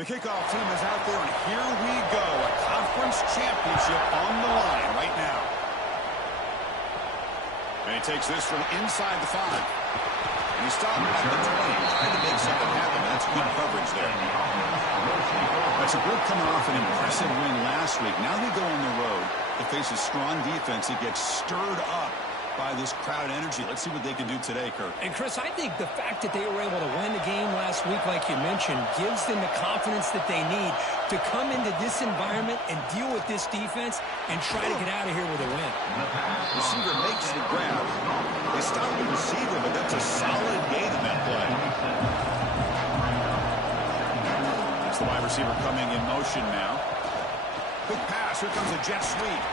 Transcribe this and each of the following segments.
The kickoff team is out there, and here we go. A conference championship on the line right now. And he takes this from inside the 5. And he stopped at the 20, trying to make something happen. That's good coverage there. That's a group coming off an impressive win last week. Now they go on the road to face a strong defense that gets stirred up by this crowd energy. Let's see what they can do today, Kirk. And, Chris, I think the fact that they were able to win the game last week, like you mentioned, gives them the confidence that they need to come into this environment and deal with this defense and try to get out of here with a win. Receiver makes the grab. They stop the receiver, but that's a solid gain in that play. That's the wide receiver coming in motion now. Quick pass. Here comes a jet sweep.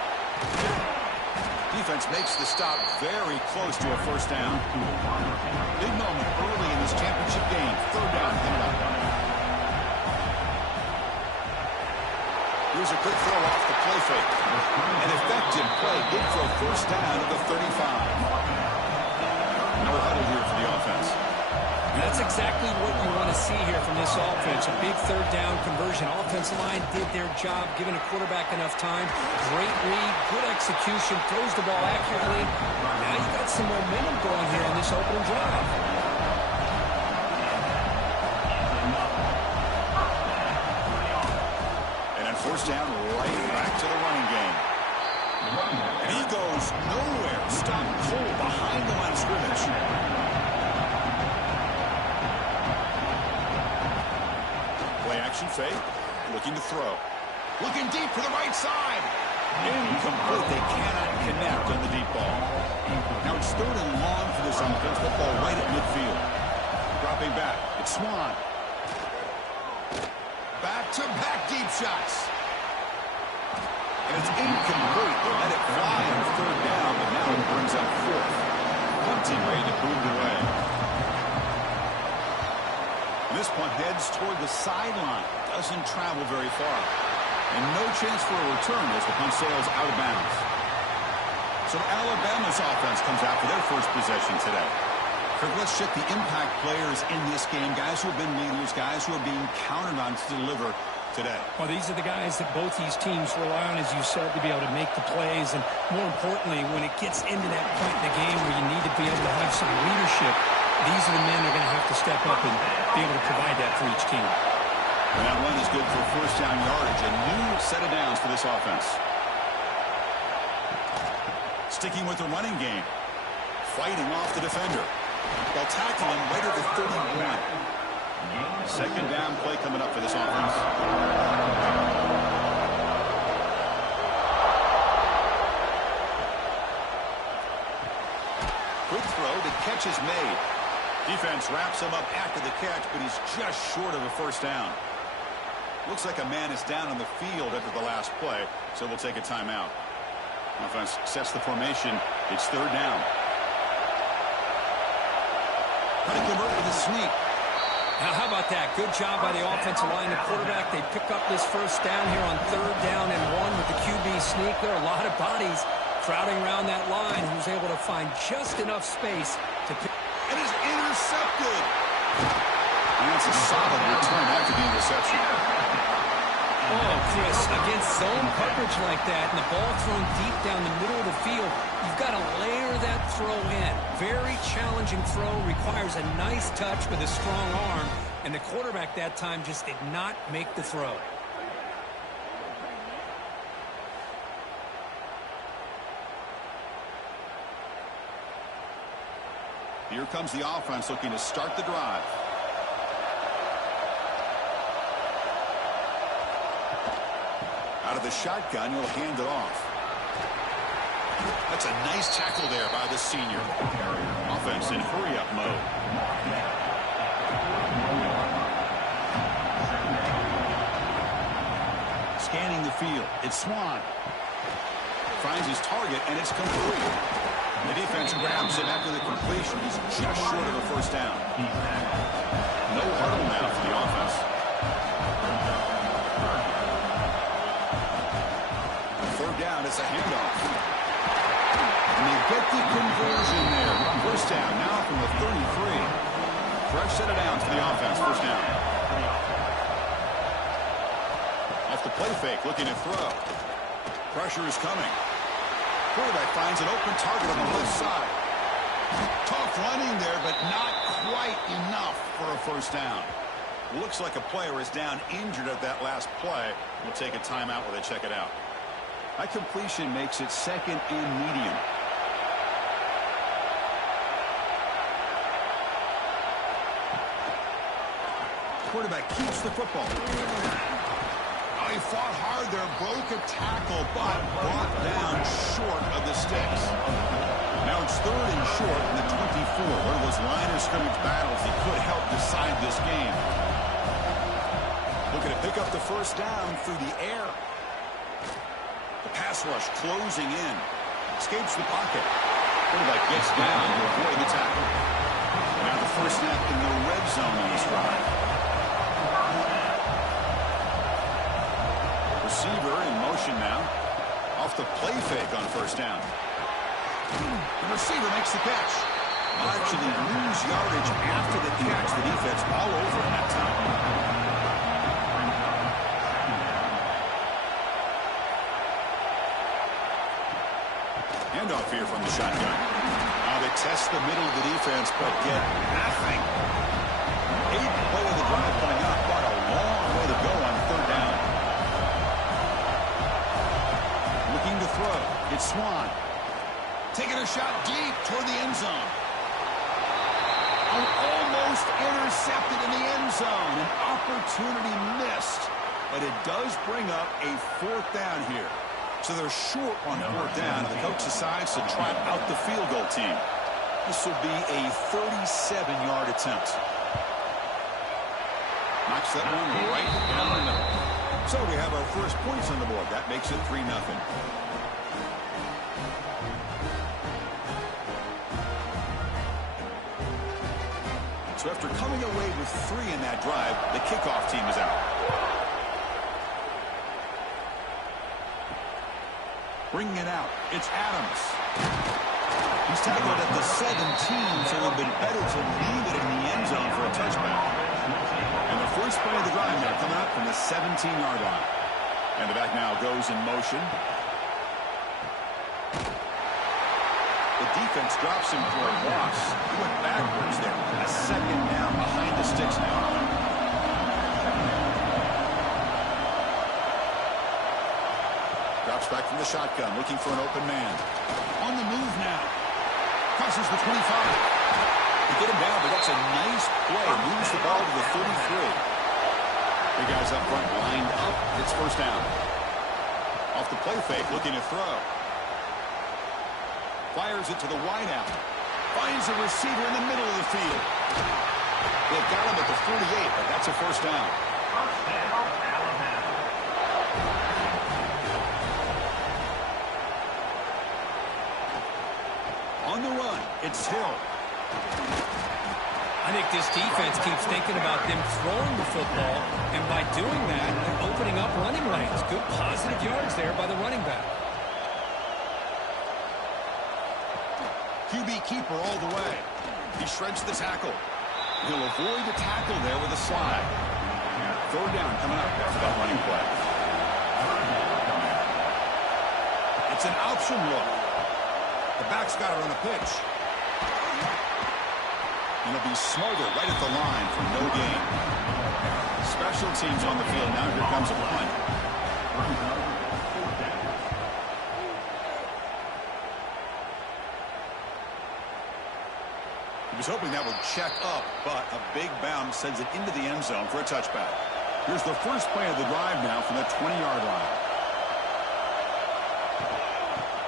Defense makes the stop very close to a first down. Big moment early in this championship game. Third down coming up. Here's a quick throw off the play fake. An effective play. Good for a first down at the 35. No huddle here for the offense. That's exactly what you want to see here from this offense. A big third down conversion. Offensive line did their job, giving a quarterback enough time. Great read, good execution, throws the ball accurately. Now you got some momentum going here in this opening drive. And on first down, right back to the running game. And he goes nowhere. Stopped cold behind the line of scrimmage. Action fake, looking to throw. Looking deep to the right side. Incomplete. They cannot connect on the deep ball. Now it's third and long for this offense. The ball right at midfield. Dropping back. It's Swan. Back-to-back deep shots. And it's incomplete. They let it fly on third down, but now it brings up fourth. Punting ready to move away. This punt heads toward the sideline. Doesn't travel very far. And no chance for a return as the punt sails out of bounds. So Alabama's offense comes out for their first possession today. Kirk, let's check the impact players in this game. Guys who have been leaders, guys who are being counted on to deliver today. Well, these are the guys that both these teams rely on, as you said, to be able to make the plays. And more importantly, when it gets into that point in the game where you need to be able to have some leadership, these are the men that are going to have to step up and be able to provide that for each team. And that run is good for first down yardage. A new set of downs for this offense. Sticking with the running game. Fighting off the defender. They'll tackle him right at the 31. Second down play coming up for this offense. Quick throw. The catch is made. Defense wraps him up after the catch, but he's just short of a first down. Looks like a man is down on the field after the last play, so we'll take a timeout. Offense sets the formation. It's third down. Trying to convert with a sneak. Now, how about that? Good job by the offensive line. The quarterback, they pick up this first down here on third down and 1 with the QB sneak. There are a lot of bodies crowding around that line. Who's able to find just enough space to pick. It is intercepted. And that's a solid return after the interception. Oh, Chris, against zone coverage like that and the ball thrown deep down the middle of the field, you've got to layer that throw in. Very challenging throw, requires a nice touch with a strong arm, and the quarterback that time just did not make the throw. Here comes the offense looking to start the drive. Out of the shotgun, he'll hand it off. That's a nice tackle there by the senior. Offense in hurry-up mode. Scanning the field. It's Swan. Finds his target, and it's complete. The defense grabs him after the completion. He's just short of a first down. No huddle now for the offense. Third down, it's a handoff. And they get the conversion there. First down now from the 33. Fresh set of downs for the offense. First down. the play fake, looking to throw. Pressure is coming. Quarterback finds an open target on the left side. Tough running there, but not quite enough for a first down. Looks like a player is down injured at that last play. We'll take a timeout while they check it out. That completion makes it second and medium. Quarterback keeps the football. Oh, he fought hard there, broke a tackle, but brought down short of the sticks. Now it's third and short in the 24. One of those line of scrimmage battles that could help decide this game. Looking to pick up the first down through the air. The pass rush closing in. Escapes the pocket. Quarterback gets down to avoid the tackle. Now the first snap in the red zone on this drive. Receiver in motion now. Off the play fake on first down. The receiver makes the catch. Actually lose yardage after the catch. The defense all over in that time. Handoff here from the shotgun. Now they test the middle of the defense, but get nothing. 8th play of the drive coming up, but a long way to go on third down. Looking to throw. It's Swan. Taking a shot deep toward the end zone. Almost intercepted in the end zone. An opportunity missed, but it does bring up a fourth down here. So they're short on fourth down, and the coach decides to trot out the field goal team. This will be a 37-yard attempt. Knocks that one right down the middle. So we have our first points on the board. That makes it 3-0. So after coming away with 3 in that drive, the kickoff team is out. Bringing it out, it's Adams. He's tackled at the 17, so it would have been better to leave it in the end zone for a touchback. And the first play of the drive now coming up from the 17-yard line. And the back now goes in motion. The defense drops him for a loss. He went backwards there. A second down behind the sticks now. Drops back from the shotgun, looking for an open man. On the move now. Crosses the 25. They get him down, but that's a nice play. Moves the ball to the 33. Three guys up front lined up. It's first down. Off the play fake, looking to throw. Fires it to the wideout. Finds a receiver in the middle of the field. They've got him at the 48, but that's a first down. On the run, it's Hill. I think this defense keeps thinking about them throwing the football, and by doing that, they're opening up running lanes. Good positive yards there by the running back. QB keeper all the way. He shreds the tackle. He'll avoid the tackle there with a slide. Third down coming up after that running play. It's an option look. The back's got it on the pitch. And he'll be smothered right at the line for no gain. Special teams on the field. Now here comes a punt. He was hoping that would check up, but a big bounce sends it into the end zone for a touchback. Here's the first play of the drive now from the 20-yard line.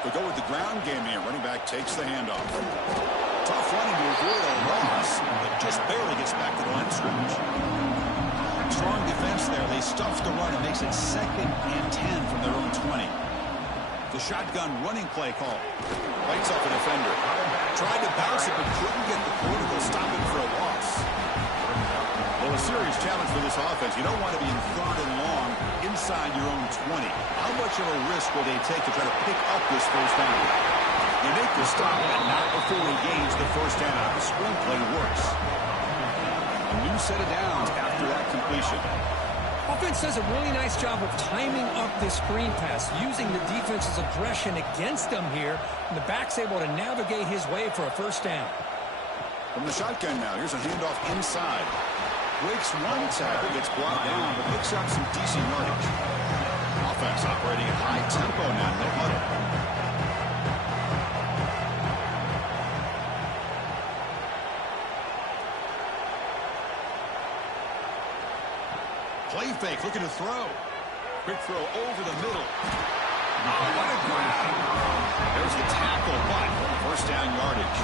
They go with the ground game here. Running back takes the handoff. Tough running to avoid a loss, but just barely gets back to the line of scrimmage. Strong defense there. They stuff the run and makes it 2nd and 10 from their own 20. The shotgun running play call. Lights off a defender. Tried to bounce it, but couldn't get the quarterback to stop it for a loss. Well, a serious challenge for this offense. You don't want to be in 3rd and long inside your own 20. How much of a risk will they take to try to pick up this first down? They make the stop, but not before he gains the first down. The screenplay works. A new set of downs after that completion. Offense does a really nice job of timing up this screen pass, using the defense's aggression against them here, and the back's able to navigate his way for a first down. From the shotgun now, here's a handoff inside. Breaks one tackle, gets brought down, but picks up some decent yardage. Offense operating at high tempo now, no huddle. Play fake, looking to throw. Quick throw over the middle. Oh, what a grab. There's the tackle, but first down yardage.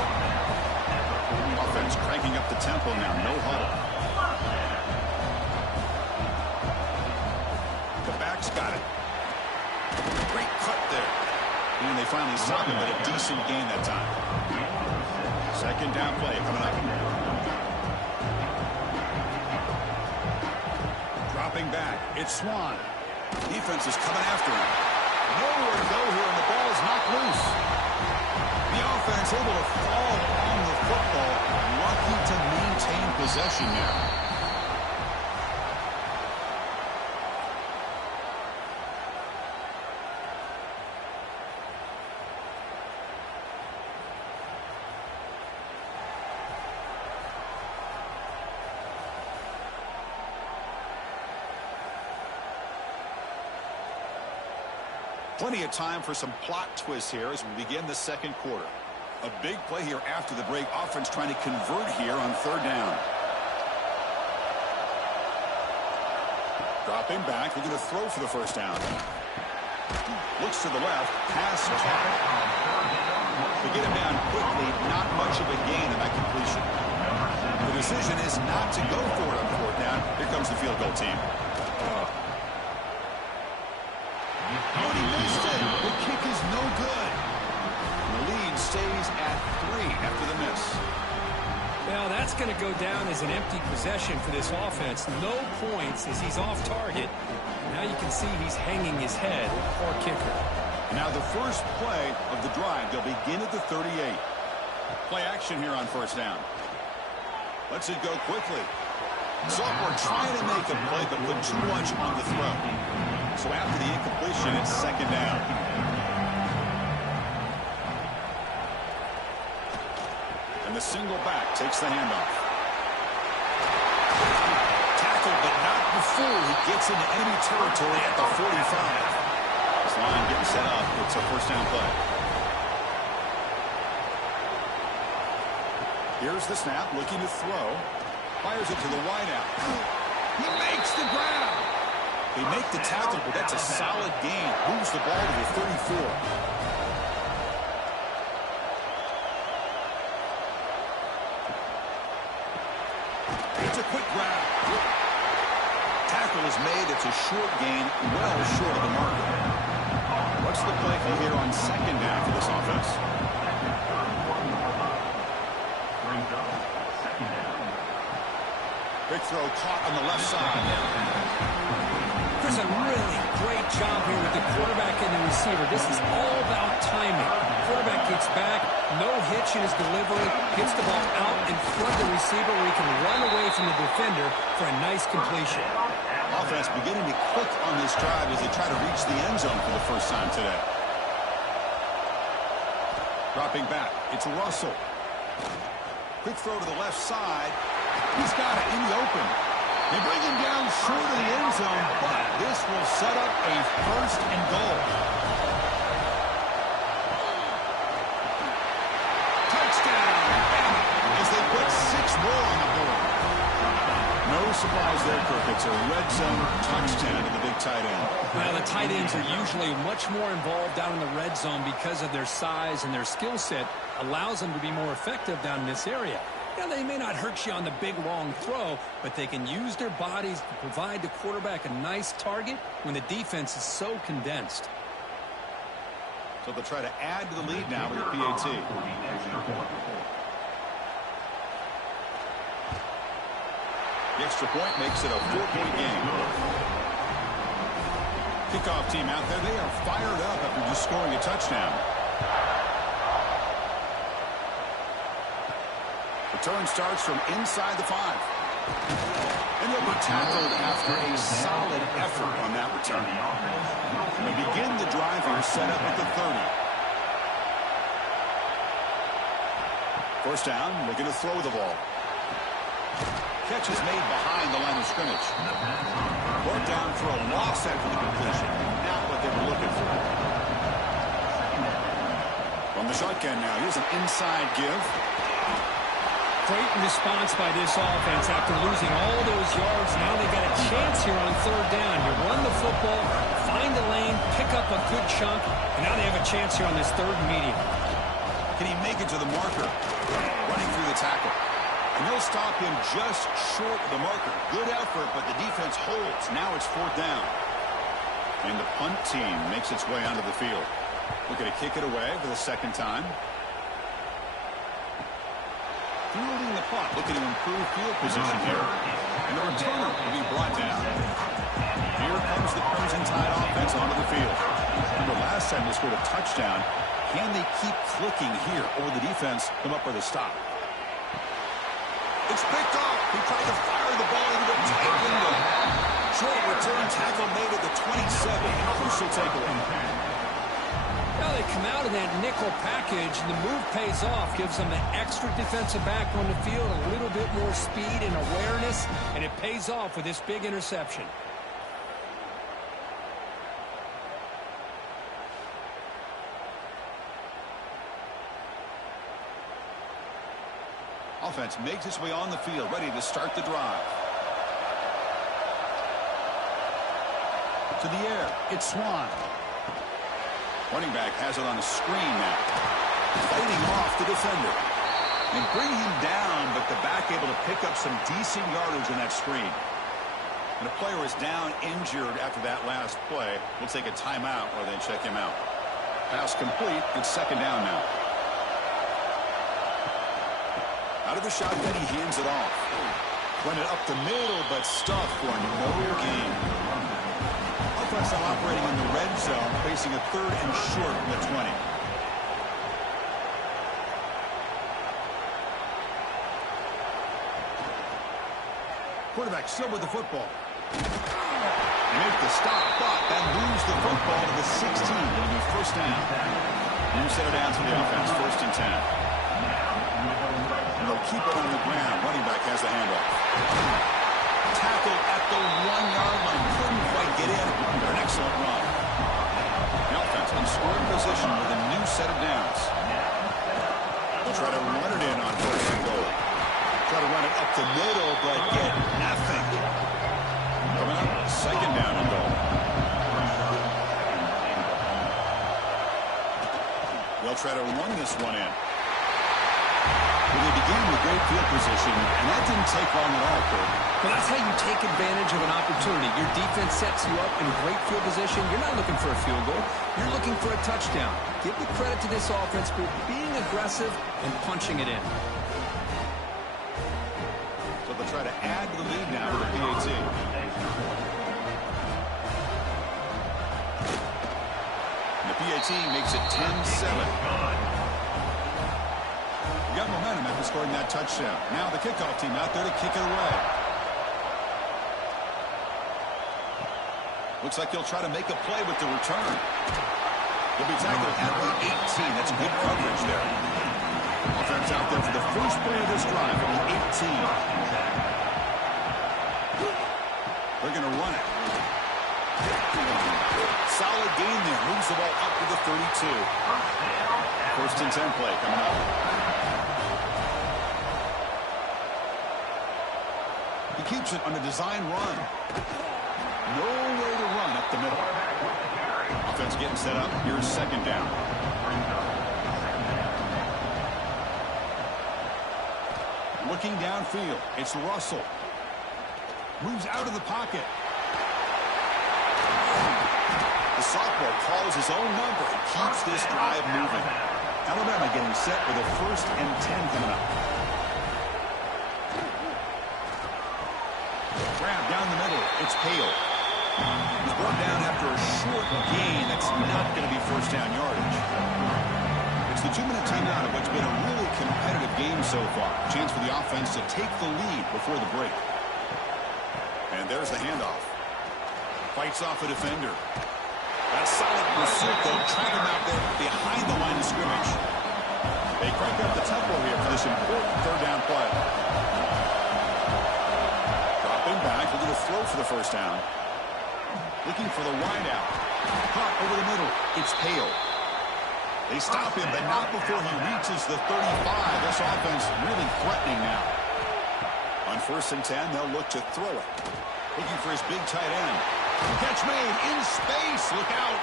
Offense cranking up the tempo now, no huddle. The back's got it. Great cut there. And they finally stopped him, but a decent gain that time. Second down play coming up. Dropping back, it's Swan. Defense is coming after him. Nowhere to go here, and the ball is knocked loose. The offense able to fall on the football, lucky to maintain possession now. Plenty of time for some plot twists here as we begin the second quarter. A big play here after the break. Offense trying to convert here on third down. Dropping back, looking to throw for the first down. Looks to the left, pass caught. To get him down quickly, not much of a gain in that completion. The decision is not to go for it on fourth down. Here comes the field goal team. Oh, and he missed it. The kick is no good. The lead stays at 3 after the miss. Well, that's going to go down as an empty possession for this offense. No points as he's off target. Now you can see he's hanging his head. Poor kicker. Now the first play of the drive. They'll begin at the 38. Play action here on first down. Lets it go quickly. Sophomore trying to make a play, but put too much on the throw. So after the incompletion, it's second down. And the single back takes the handoff. Tackled, but not before he gets into enemy territory at the 45. This line getting set up. It's a first down play. Here's the snap, looking to throw. Fires it to the wideout. He makes the grab. They make the tackle, but that's a solid gain. Moves the ball to the 34. It's a quick grab. Tackle is made. It's a short gain, well short of the marker. What's the play call here on second down for this offense? Big throw caught on the left side. There's a really great job here with the quarterback and the receiver. This is all about timing. Quarterback gets back, no hitch in his delivery, gets the ball out in front of the receiver where he can run away from the defender for a nice completion. Offense beginning to click on this drive as they try to reach the end zone for the first time today. Dropping back, it's Russell. Quick throw to the left side. He's got it in the open. They bring him down short of the end zone, but this will set up a first and goal. Touchdown! As they put 6 more on the board. No surprise there, Kirk. It's a red zone touchdown to the big tight end. Well, the tight ends are usually much more involved down in the red zone because of their size and their skill set allows them to be more effective down in this area. Yeah, they may not hurt you on the big, long throw, but they can use their bodies to provide the quarterback a nice target when the defense is so condensed. So they'll try to add to the lead now with the PAT. The extra point makes it a 4-point game. Kickoff team out there. They are fired up after just scoring a touchdown. Return starts from inside the 5. And they'll Tackled after a solid effort on that return. We begin the drive here, set up at the 30. First down, looking to throw the ball. Catch is made behind the line of scrimmage. Brought down for a loss after the completion. Not what they were looking for. From the shotgun now, here's an inside give. Great response by this offense after losing all those yards. Now they got a chance here on third down. You run the football, find the lane, pick up a good chunk, and now they have a chance here on this third and medium. Can he make it to the marker? Running through the tackle. And they'll stop him just short of the marker. Good effort, but the defense holds. Now it's fourth down. And the punt team makes its way onto the field. Looking to kick it away for the second time. Fielding the punt, looking to improve field position here. And the returner will be brought down. Here comes the Crimson Tide offense onto the field. Remember last time they scored a touchdown. Can they keep clicking here, or the defense come up with a stop? It's picked off. He tried to fire the ball into the tight window. Short return tackle made at the 27. Crucial takeaway. Now they come out of that nickel package, and the move pays off. Gives them an extra defensive back on the field, a little bit more speed and awareness, and it pays off with this big interception. Offense makes its way on the field, ready to start the drive. To the air, it's Swan. Running back has it on a screen now. Fighting off the defender. And bring him down, but the back able to pick up some decent yardage in that screen. And the player is down injured after that last play. We'll take a timeout while they check him out. Pass complete. It's second down now. Out of the shotgun, he hands it off. Run it up the middle, but stuffed for no gain. Offense now operating in the red zone, facing a third and short from the 20. Quarterback still with the football. Make the stop, but that moves the football to the 16. It'll be first down. New set of downs for the offense, first and 10. They'll keep it on the ground. Running back has the handoff. Tackled at the 1-yard line. Couldn't quite get in, but an excellent run. The offense in scoring position with a new set of downs. They'll try to run it in on first and goal. Try to run it up the middle, but get nothing. Coming up, second down and goal. They'll try to run this one in. Well, they began with great field position, and that didn't take long at all, Kurt. Well, that's how you take advantage of an opportunity. Your defense sets you up in great field position. You're not looking for a field goal. You're looking for a touchdown. Give the credit to this offense for being aggressive and punching it in. So they'll try to add to the lead now with the PAT. And the PAT makes it 10-7. Got momentum after scoring that touchdown. Now the kickoff team out there to kick it away. Looks like he'll try to make a play with the return. He'll be tackled at the 18. That's good coverage there. Offense out there for the first play of this drive at the 18. They're going to run it. Solid gain there. Moves the ball up to the 32. First and 10 play coming up. He keeps it on a design run. Nowhere to run up the middle. Offense getting set up. Here's second down. Looking downfield. It's Russell. Moves out of the pocket. The sophomore calls his own number and keeps this drive moving. Alabama getting set with a first and 10 coming up. Grab down the middle. It's Hale. He's brought down after a short gain. That's not going to be first down yardage. It's the 2-minute timeout of what's been a really competitive game so far. Chance for the offense to take the lead before the break. And there's the handoff. Fights off a defender. That's solid pursuit, though. Track him out there behind the line of scrimmage. They crank up the tempo here for this important third down play. Dropping back, looking to throw for the first down. Looking for the wideout. Caught over the middle. It's Hale. They stop him, but not before he reaches the 35. This offense really threatening now. On 1st and 10, they'll look to throw it. Looking for his big tight end. Catch made in space. Look out.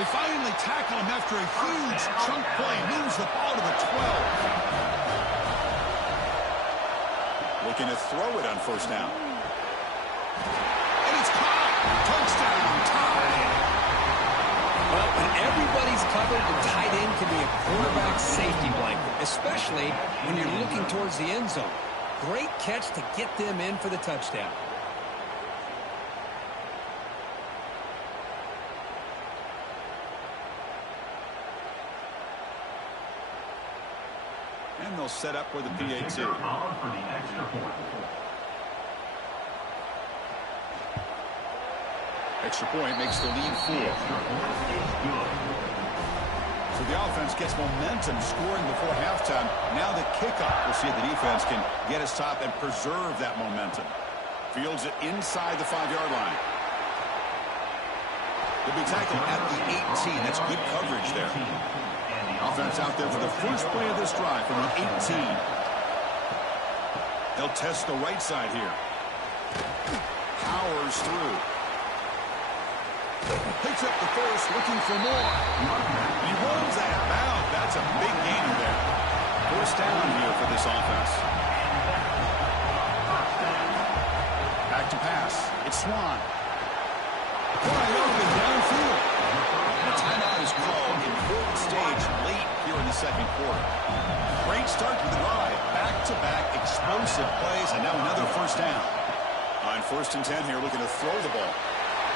They finally tackle him after a huge chunk play. Moves the ball to the 12. Looking to throw it on 1st down. And it's caught. Touchdown. Tie. Well, when everybody's covered, the tight end can be a quarterback safety blanket, especially when you're looking towards the end zone. Great catch to get them in for the touchdown. And they'll set up for the PAT. Extra point makes the lead 4. So the offense gets momentum scoring before halftime. Now the kickoff. We'll see if the defense can get a stop and preserve that momentum. Fields it inside the 5-yard line. They'll be tackled at the 18. That's good coverage there. Offense out there for the first play of this drive from the 18. They'll test the right side here. Powers through. Picks up the first, looking for more. And he rolls that out. That's a big gainer there. First down here for this offense. Back to pass. It's Swan. Wide open downfield. And a timeout is called. Important stage late here in the second quarter. Great start to the drive. Back-to-back explosive plays, and now another first down. On 1st and 10 here, looking to throw the ball.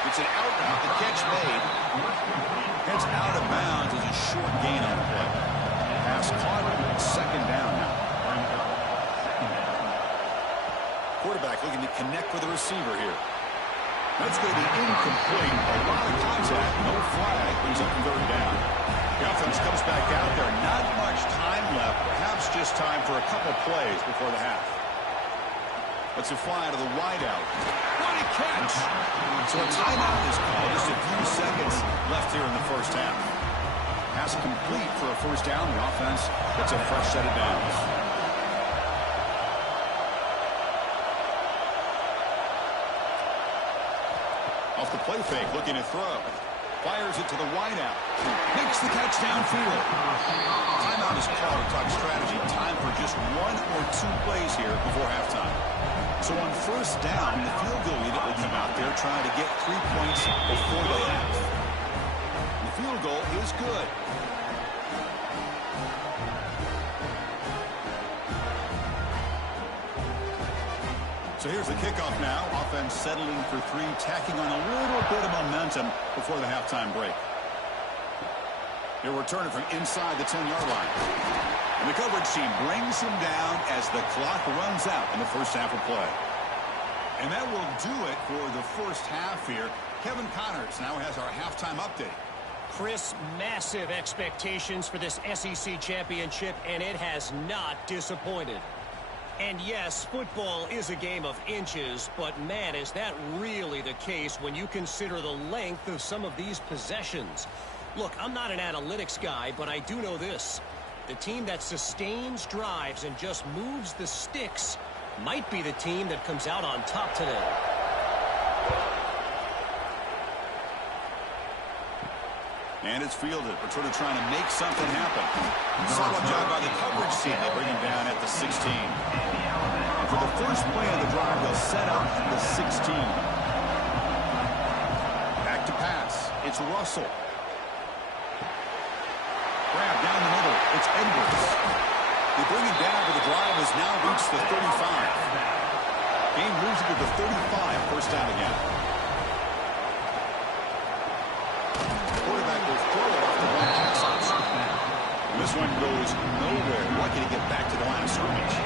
It's an out route. The catch made. Heads out of bounds as a short gain on the play. Pass caught. 2nd down now. Quarterback looking to connect with the receiver here. That's going to be incomplete. A lot of contact. No flag. Brings up 3rd down. The offense comes back out there. Not much time left. Perhaps just time for a couple plays before the half. Let's fly to the wideout. What a catch! So a timeout is called. Just a few seconds left here in the first half. Pass complete for a first down. The offense gets a fresh set of downs. Off the play fake, looking to throw. Fires it to the wideout. Makes the catch downfield. Timeout is called to talk strategy. Time for just 1 or 2 plays here before halftime. So on 1st down, the field goal unit will come out there trying to get 3 points before the half. The field goal is good. So here's the kickoff now. Offense settling for 3, tacking on a little bit of momentum before the halftime break. He'll return it from inside the 10-yard line. And the coverage team brings him down as the clock runs out in the first half of play. And that will do it for the first half here. Kevin Connors now has our halftime update. Chris, massive expectations for this SEC championship, and it has not disappointed. And yes, football is a game of inches, but man, is that really the case when you consider the length of some of these possessions. Look, I'm not an analytics guy, but I do know this. The team that sustains drives and just moves the sticks might be the team that comes out on top today. And it's fielded. Returner trying to make something happen. Solid job by the coverage team. They bring him down at the 16. And for the first play of the drive, they'll set up at the 16. Back to pass. It's Russell. Grab down the middle. It's Edwards. They bring him down, but the drive has now reached the 35. Game moves to the 35. First down again. Quarterback will throw it off the right axis. And this one goes nowhere. Lucky to get back to the line of scrimmage.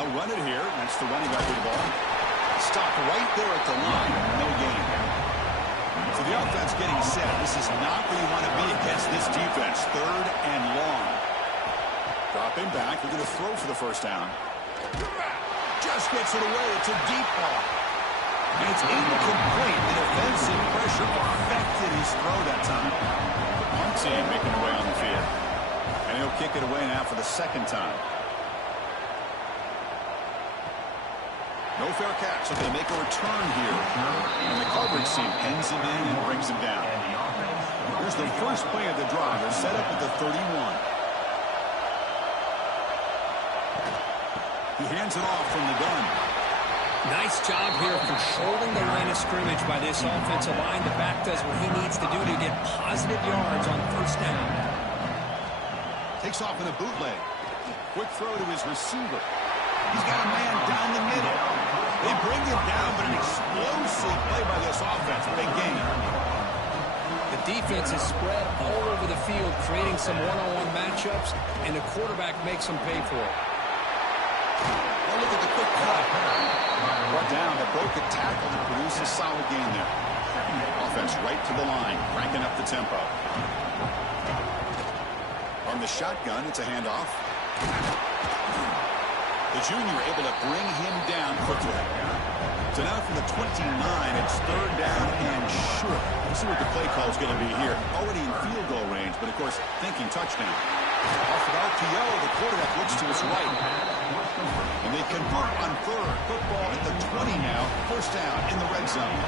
They'll run it here. That's the running back with the ball. Stopped right there at the line. No gain. So the offense getting set. This is not where you want to be against this defense. 3rd and long. Dropping back. They're going to throw for the first down. Just gets it away. It's a deep ball. And it's incomplete. The defensive pressure affected his throw that time. The punt team making their way on the field. And he'll kick it away now for the 2nd time. No fair catch, so they make a return here. And the coverage team pins him in and brings him down. Here's the first play of the drive. They're set up at the 31. He hands it off from the gun. Nice job here controlling the line of scrimmage by this offensive line. The back does what he needs to do to get positive yards on 1st down. Takes off in a bootleg. Quick throw to his receiver. He's got a man down the middle. They bring him down, but an explosive play by this offense. Big gain. The defense is spread all over the field, creating some one-on-one matchups, and the quarterback makes them pay for it. Oh, look at the quick cut. Brought down, but broke a tackle to produce a solid gain there. Offense right to the line, cranking up the tempo. On the shotgun, it's a handoff. The junior able to bring him down quickly. So now from the 29, it's 3rd down and short. Let's see what the play call is going to be here. Already in field goal range, but of course, thinking touchdown. Off of RPO, the quarterback looks to his right. And they convert on 3rd. Football at the 20 now. 1st down in the red zone.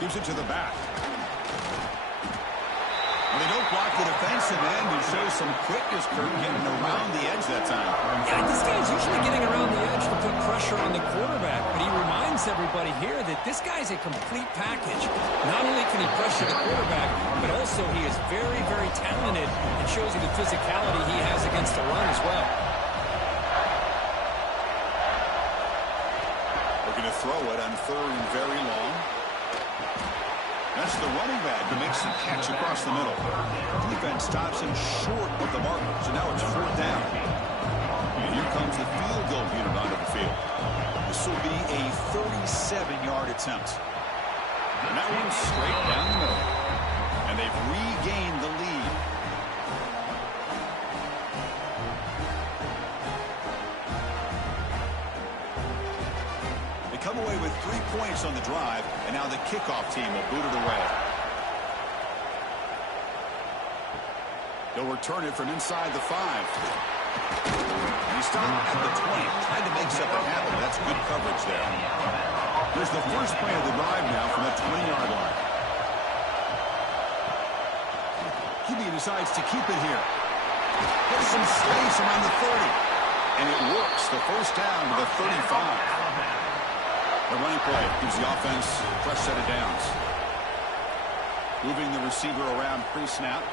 Gives it to the back. Well, they don't block the defensive end. He shows some quickness, Kirk, getting around the edge that time. Yeah, this guy's usually getting around the edge to put pressure on the quarterback, but he reminds everybody here that this guy's a complete package. Not only can he pressure the quarterback, but also he is very, very talented and shows you the physicality he has against the run as well. Looking to throw it on 3rd and very long. That's the running back who makes the catch across the middle. Defense stops him short of the marker, so now it's 4th down. And here comes the field goal unit onto the field. This will be a 37-yard attempt. And that one's straight down the middle. And they've regained the lead. Come away with 3 points on the drive, and now the kickoff team will boot it away. They'll return it from inside the 5. And he stopped at the 20, trying to make something happen. That's good coverage there. Here's the first play of the drive now from the 20-yard line. QB decides to keep it here. There's some space around the 30. And it works. The 1st down to the 35. The running play gives the offense a fresh set of downs. Moving the receiver around pre-snap.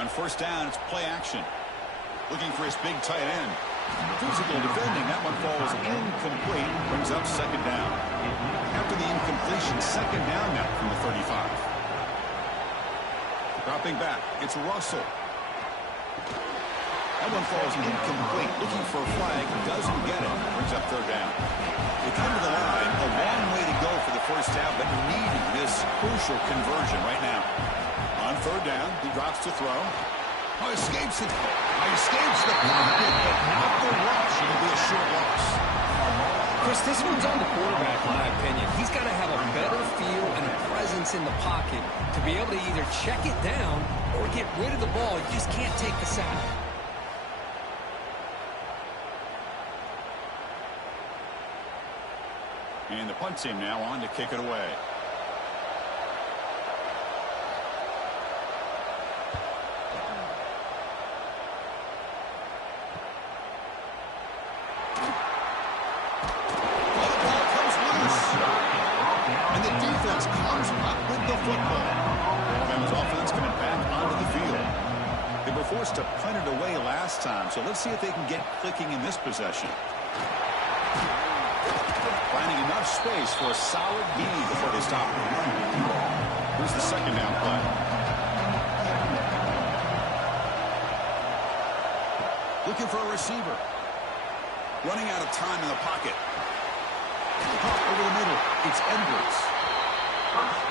On 1st down, it's play action. Looking for his big tight end. Physical defending. That one falls incomplete. Brings up 2nd down. After the incompletion, 2nd down now from the 35. Dropping back. It's Russell. That one falls incomplete. Looking for a flag. Doesn't get it. Brings up 3rd down. They come to the line. A long way to go for the 1st half, but needing this crucial conversion right now. On 3rd down, he drops to throw. Oh, escapes it. Escapes the pocket, but not the rush. It'll be a short loss. Chris, this one's on the quarterback, in my opinion. He's got to have a better feel and a presence in the pocket to be able to either check it down or get rid of the ball. You just can't take the sack. And the punt team now on to kick it away. Well, the ball comes loose. And the defense comes up with the football. Alabama's offense coming back onto the field. They were forced to punt it away last time, so let's see if they can get clicking in this possession. Finding enough space for a solid gain before they stop the run. Here's the 2nd down play. Looking for a receiver. Running out of time in the pocket. Pop over the middle. It's Edwards.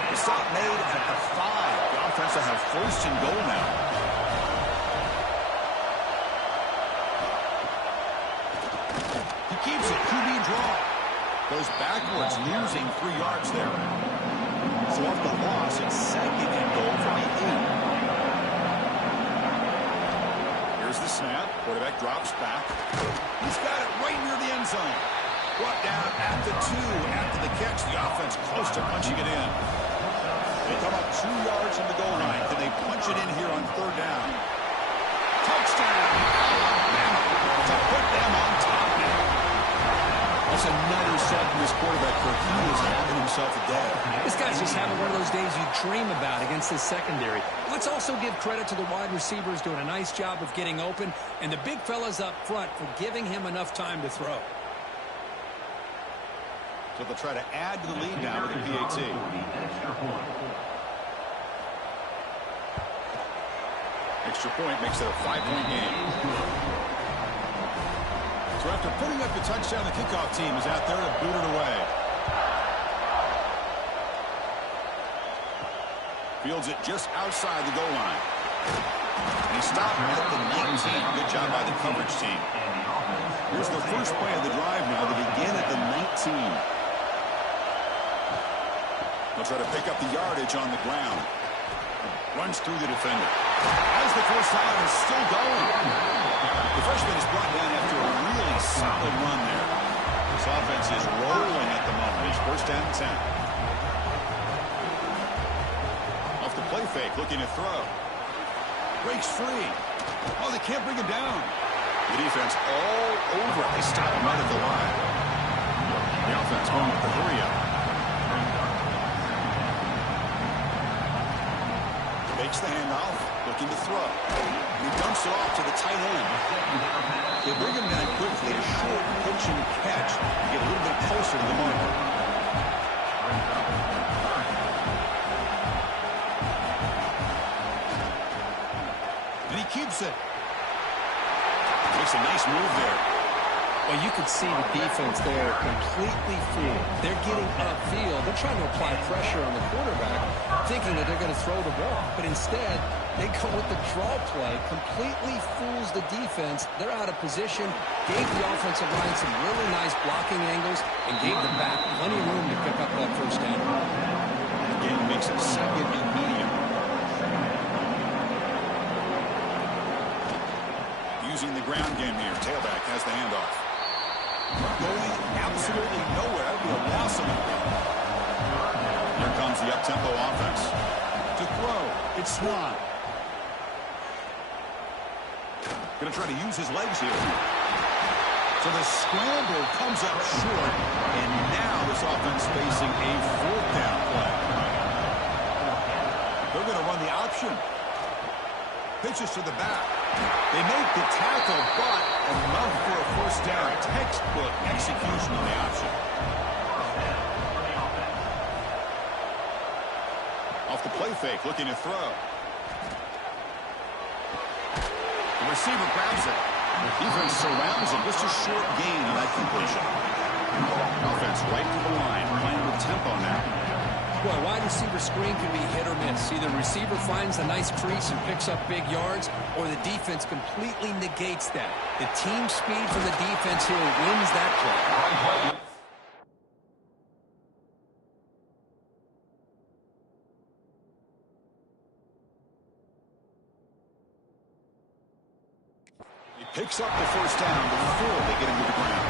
The stop made at the 5. The offense will have first and goal now. He keeps it. QB draw. Goes backwards, losing 3 yards there. So off the loss, it's second and goal from the 8. Here's the snap. Quarterback drops back. He's got it right near the end zone. Brought down at the 2 after the catch. The offense close to punching it in. They come up 2 yards from the goal line. Can they punch it in here on 3rd down? Touchdown! Alabama to put them on top now. That's another sack from his quarterback, Kirk. He is having himself a day. This guy's just having one of those days you dream about against this secondary. Let's also give credit to the wide receivers doing a nice job of getting open, and the big fellas up front for giving him enough time to throw. So they'll try to add to the lead now with the PAT. Extra point makes it a 5-point game. So after putting up the touchdown, the kickoff team is out there to boot it away. Fields it just outside the goal line. And he stopped at the 19. Good job by the coverage team. Here's the first play of the drive now to begin at the 19. They'll try to pick up the yardage on the ground. Runs through the defender. As the first down is still going. The freshman is brought down after a really solid run there. This offense is rolling at the moment. It's first down and 10. Off the play fake, looking to throw. Breaks free. Oh, they can't bring him down. The defense all over it. They stop him right at the line. The offense going with the hurry up. Makes the handoff, looking to throw. And he dumps it off to the tight end. They bring him down quickly. A short pitch and catch to get a little bit closer to the marker. And he keeps it. Makes a nice move there. Well, you could see the defense there completely fooled. They're getting upfield. They're trying to apply pressure on the quarterback, thinking that they're going to throw the ball. But instead, they go with the draw play, completely fools the defense. They're out of position, gave the offensive line some really nice blocking angles, and gave the back plenty of room to pick up that first down. Again, makes it second and medium. Using the ground game here. Tailback has the handoff. Going absolutely nowhere. That would be a loss on the ground. Here comes the up-tempo offense. To throw, it's Swan. Going to try to use his legs here. So the scramble comes up short, and now this offense facing a 4th down play. They're going to run the option. Pitches to the back. They make the tackle, but enough for a first down. Textbook execution on the option. Off the play fake, looking to throw. The receiver grabs it. The defense surrounds him. Just a short gain on that completion. Offense right to the line, playing with tempo now. Well, a wide receiver screen can be hit or miss. Either the receiver finds a nice crease and picks up big yards, or the defense completely negates that. The team speed from the defense here wins that play. He picks up the first down before they get him to the ground.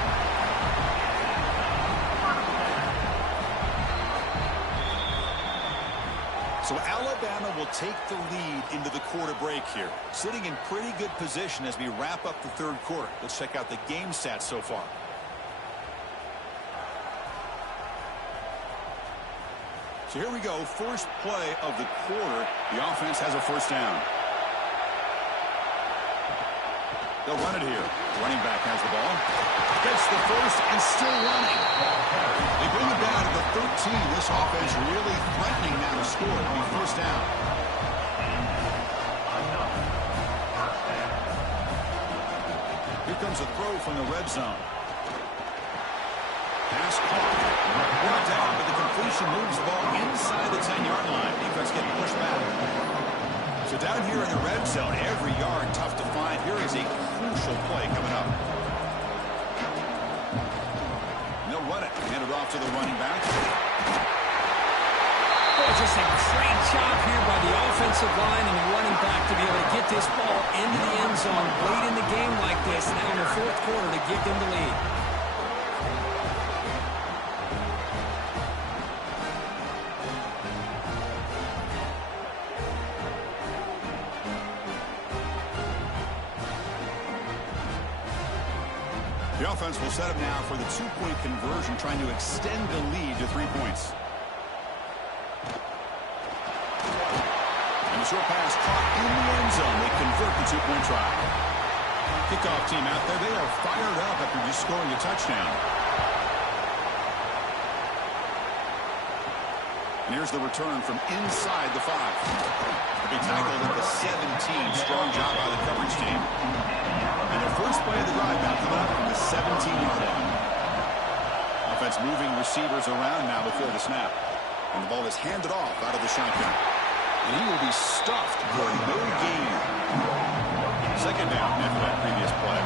So Alabama will take the lead into the quarter break here, sitting in pretty good position as we wrap up the 3rd quarter. Let's check out the game stats so far. So here we go, first play of the quarter. The offense has a first down. They'll run it here. Running back has the ball. Gets the first and still running. They bring it down to the 13. This offense really threatening now to score. It'll be first down. returns a throw from the red zone. Pass caught. Brought down, but the completion moves the ball inside the 10-yard line. Defense getting pushed back. So down here in the red zone, every yard tough to find. Here is a crucial play coming up. And they'll run it. Hand it off to the running back. Oh, just a great job here by the offensive line and the running back to be able to get this ball into the end zone late in the game like this, now in the fourth quarter, to give them the lead. The offense will set up now for the two-point conversion, trying to extend the lead to 3 points. And the short pass caught in the end zone. They convert the two-point try. Kickoff team out there. They are fired up after just scoring a touchdown. And here's the return from inside the 5. They tackled at the 17. Strong job by the coverage team. And their first play of the drive now coming up from the 17-yard line. Offense moving receivers around now before the snap. And the ball is handed off out of the shotgun. And he will be stuffed for no gain. Second down after that previous play.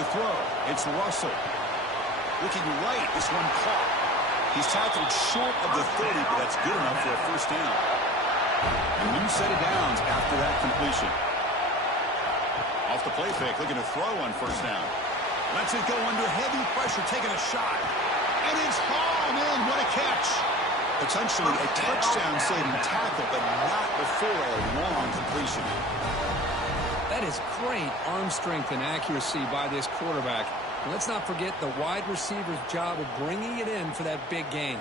To throw, it's Russell. Looking right, this one caught. He's tackled short of the 30, but that's good enough for a first down. A new set of downs after that completion. Off the play fake, looking to throw on first down. Lets it go under heavy pressure, taking a shot. And it's hauled in. What a catch. Potentially a touchdown-saving tackle, but not before a long completion. That is great arm strength and accuracy by this quarterback. And let's not forget the wide receiver's job of bringing it in for that big gain.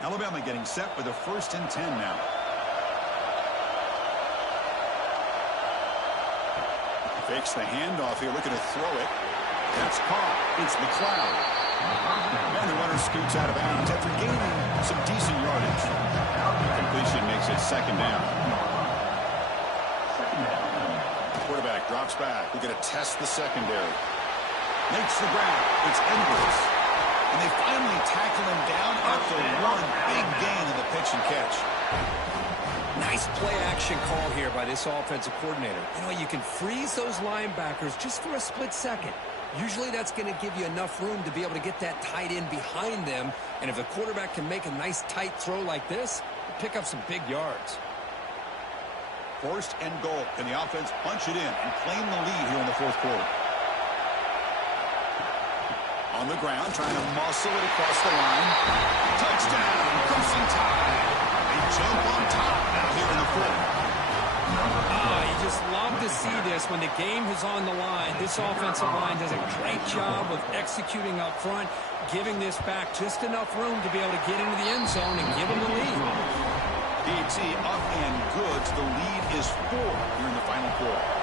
Alabama getting set for the 1st and 10 now. Fakes the handoff here, looking to throw it. That's caught. It's McLeod. And the runner scoots out of bounds after gaining some decent yardage. Completion makes it second down. Quarterback drops back. We're going to test the secondary. Makes the grab. It's Edwards. And they finally tackle him down after one big gain in the pitch and catch. Nice play-action call here by this offensive coordinator. You know, you can freeze those linebackers just for a split second. Usually that's going to give you enough room to be able to get that tight end behind them. And if the quarterback can make a nice tight throw like this, pick up some big yards. 1st and goal. Can the offense punch it in and claim the lead here in the fourth quarter? On the ground, trying to muscle it across the line. Touchdown, Crimson Tide. They jump on top now here in the fourth. You just love to see this when the game is on the line. This offensive line does a great job of executing up front, giving this back just enough room to be able to get into the end zone and give them the lead. DT up and good. The lead is 4 here in the final quarter.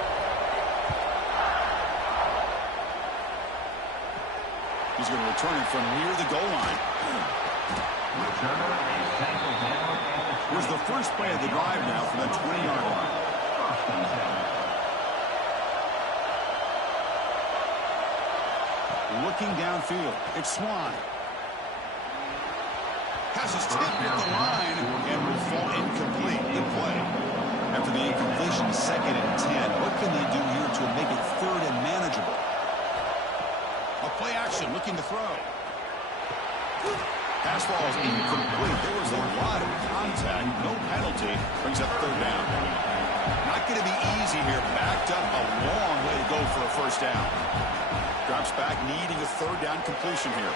He's going to return it from near the goal line. Here's the first play of the drive now from the 20-yard line. Looking downfield, it's Swan. Pass is tipped at the line and will fall incomplete. Good play. After the incompletion, 2nd and 10. What can they do here to make it 3rd and manageable? A play action, looking to throw. Pass ball is incomplete. There was a lot of contact. No penalty. Brings up 3rd down. Not going to be easy here. Backed up a long way to go for a first down. Drops back, needing a 3rd down completion here.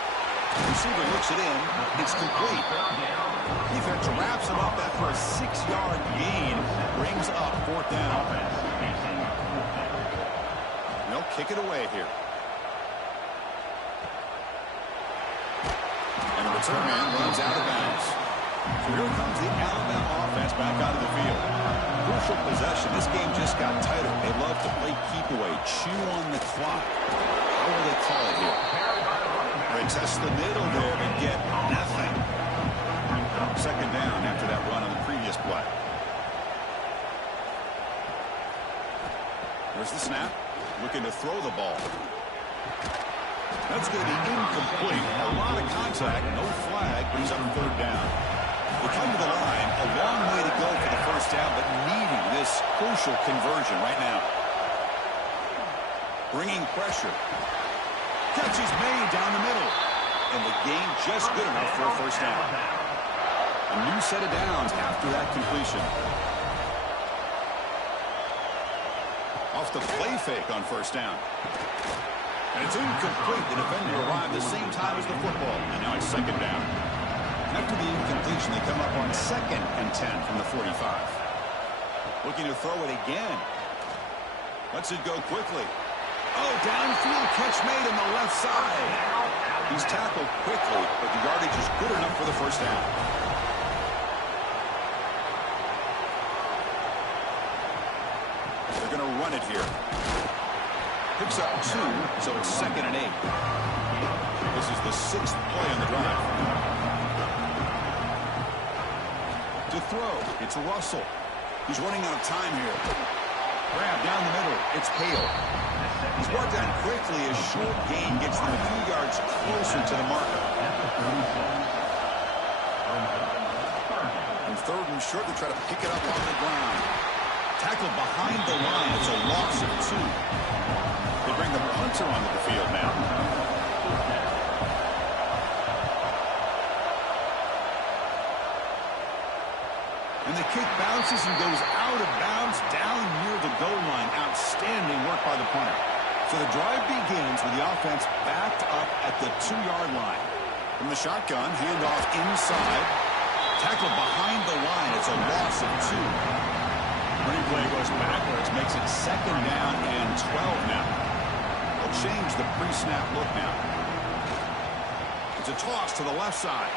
Receiver looks it in. It's complete. Defense wraps him up after a 6-yard gain. Brings up 4th down. They'll kick it away here. And the return man runs out of bounds. So here comes the Alabama offense back out of the field. Crucial possession. This game just got tighter. They love to play keep away, chew on the clock. How will they call it here? They test the middle there and get nothing. Second down after that run on the previous play. There's the snap. Looking to throw the ball. That's going to be incomplete. A lot of contact, no flag, but he's on third down. They come to the line, a long way to go for the first down, but needing this crucial conversion right now. Bringing pressure. Catch is made down the middle. And the gain just good enough for a first down. A new set of downs after that completion. Off the play fake on first down. And it's incomplete. The defender arrived the same time as the football. And now it's second down. After the incompletion, they come up on 2nd and 10 from the 45. Looking to throw it again. Lets it go quickly. Oh, downfield catch made on the left side. He's tackled quickly, but the yardage is good enough for the first down. They're going to run it here. Picks up 2, so it's 2nd and 8. This is the 6th play on the drive. To throw, it's Russell. He's running out of time here. Grab down the middle, it's Hale. He's brought down quickly as short gain gets them a few yards closer to the marker. And 3rd and short, they try to pick it up on the ground. Tackled behind the line, it's a loss of 2. They bring the punter onto the field now. And the kick bounces and goes out of bounds down near the goal line. Outstanding work by the punter. So the drive begins with the offense backed up at the 2-yard line. From the shotgun, handoff inside. Tackled behind the line. It's a loss of 2. Replay goes backwards, makes it 2nd down and 12 now. They'll change the pre-snap look now. It's a toss to the left side.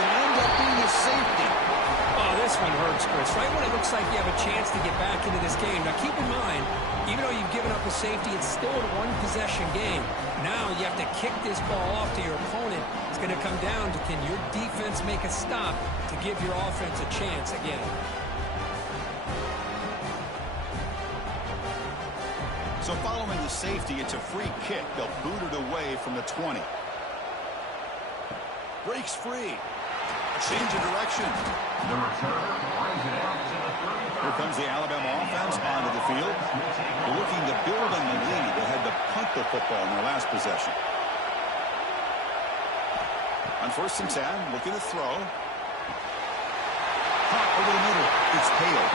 Can end up being a safety. Oh, this one hurts, Chris. Right when it looks like you have a chance to get back into this game. Now, keep in mind, even though you've given up a safety, it's still a one-possession game. Now you have to kick this ball off to your opponent. It's going to come down to, can your defense make a stop to give your offense a chance again? So following the safety, it's a free kick. They'll boot it away from the 20. Breaks free. A change of direction. Here comes the Alabama offense onto the field. They're looking to build on the lead. They had to punt the football in their last possession. On 1st and 10, looking to throw. Hot over the middle. It's Hale.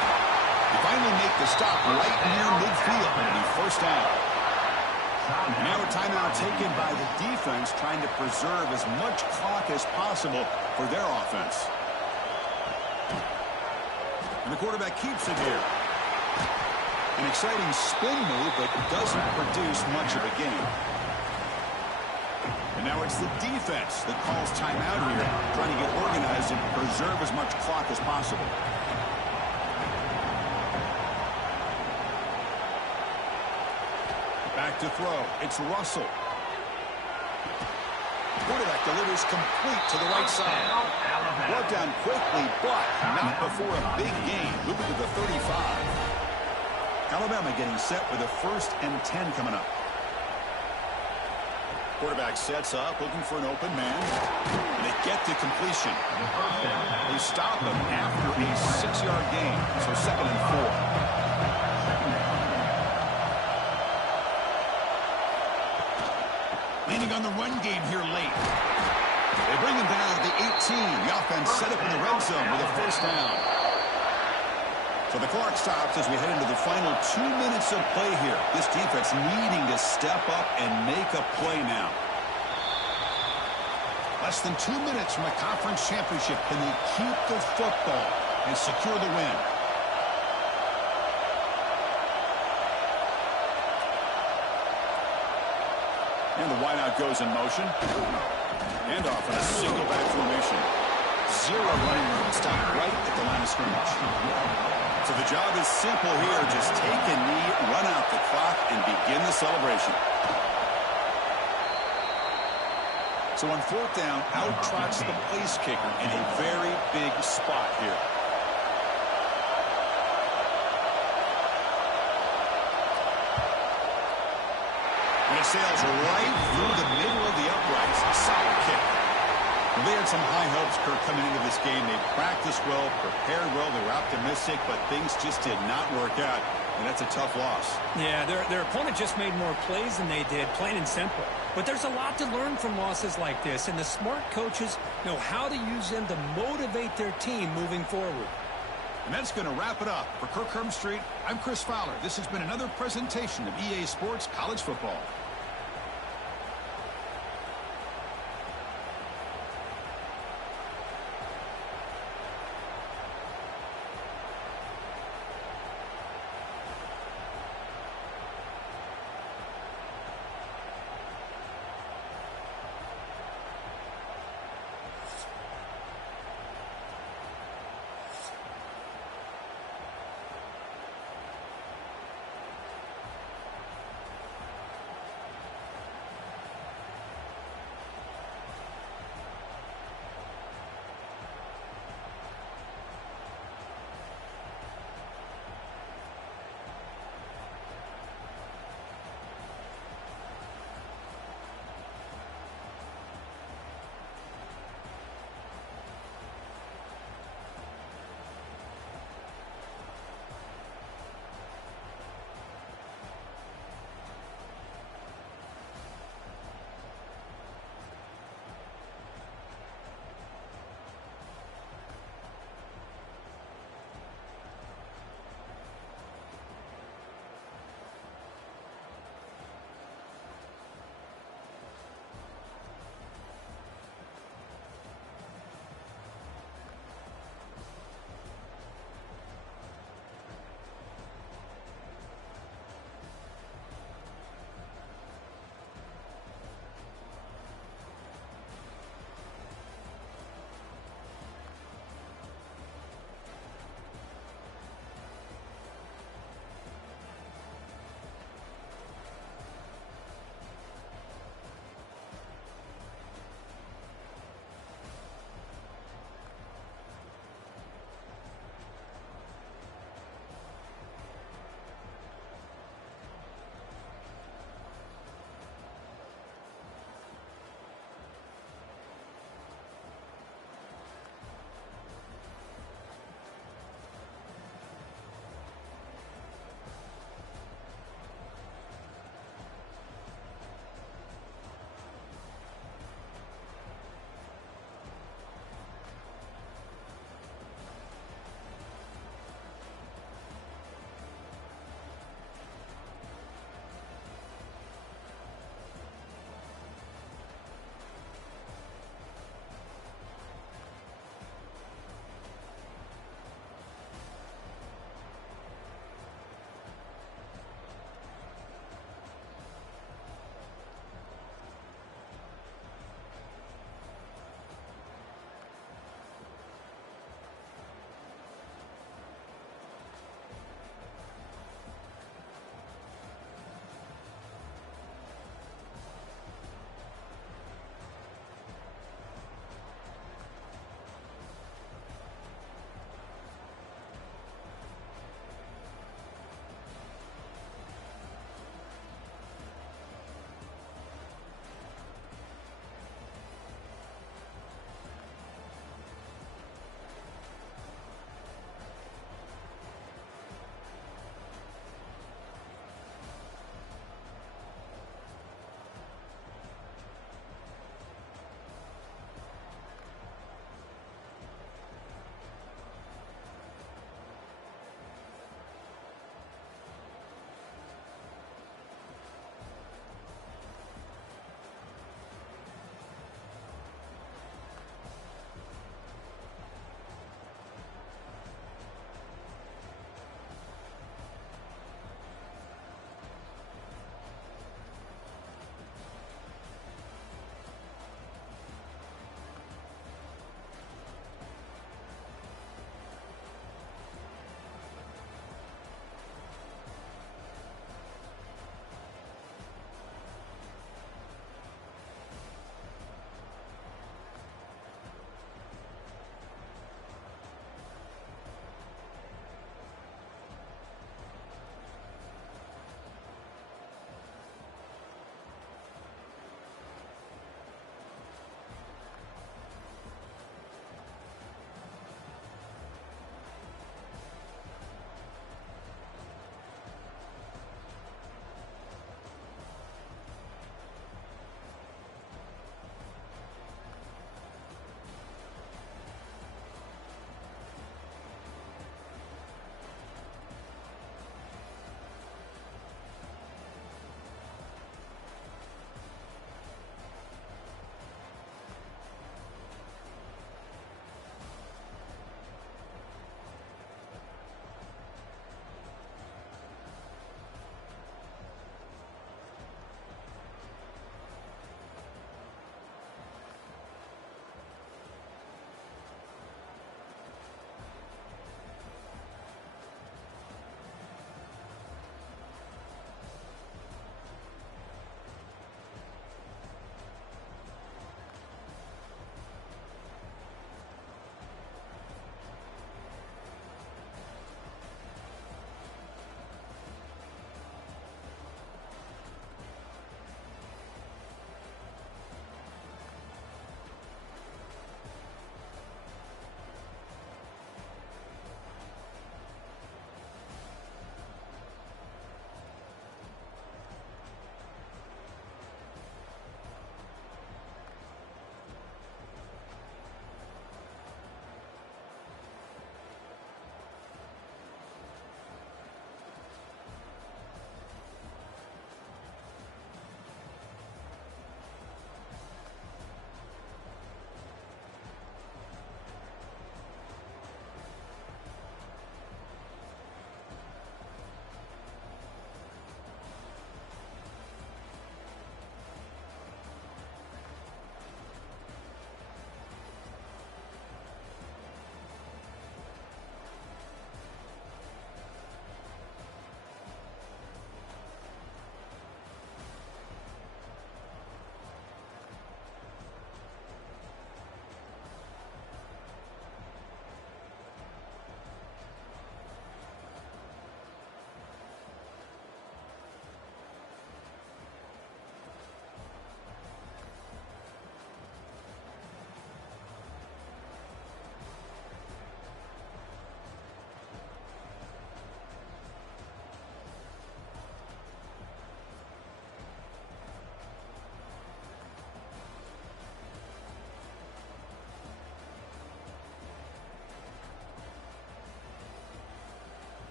They finally make the stop right near midfield. It'll be first down. And now a timeout taken by the defense, trying to preserve as much clock as possible for their offense. And the quarterback keeps it here. An exciting spin move, but doesn't produce much of a game. And now it's the defense that calls timeout here, trying to get organized and preserve as much clock as possible. Back to throw. It's Russell. Quarterback delivers complete to the right side. Brought down quickly, but not before a big gain. Moving to the 35. Alabama getting set with a 1st and 10 coming up. Quarterback sets up, looking for an open man. And they get to completion. They stop him after a 6-yard gain. So 2nd and 4. Leaning on the run game here late. They bring him down to the 18. The offense set up in the red zone with a first down. So the clock stops as we head into the final 2 minutes of play here. This defense needing to step up and make a play now. Less than 2 minutes from a conference championship. Can they keep the football and secure the win? And the wideout goes in motion. Handoff in a single back formation. Zero running room. Stop right at the line of scrimmage. So the job is simple here. Just take a knee, run out the clock, and begin the celebration. So on fourth down, out trots the place kicker in a very big spot here. And it sails right through the middle of the uprights. Solid kick. They had some high hopes, Kirk, coming into this game. They practiced well, prepared well, they were optimistic, but things just did not work out, and that's a tough loss. Yeah, their opponent just made more plays than they did, plain and simple. But there's a lot to learn from losses like this, and the smart coaches know how to use them to motivate their team moving forward. And that's going to wrap it up. For Kirk Street, I'm Chris Fowler. This has been another presentation of EA Sports College Football.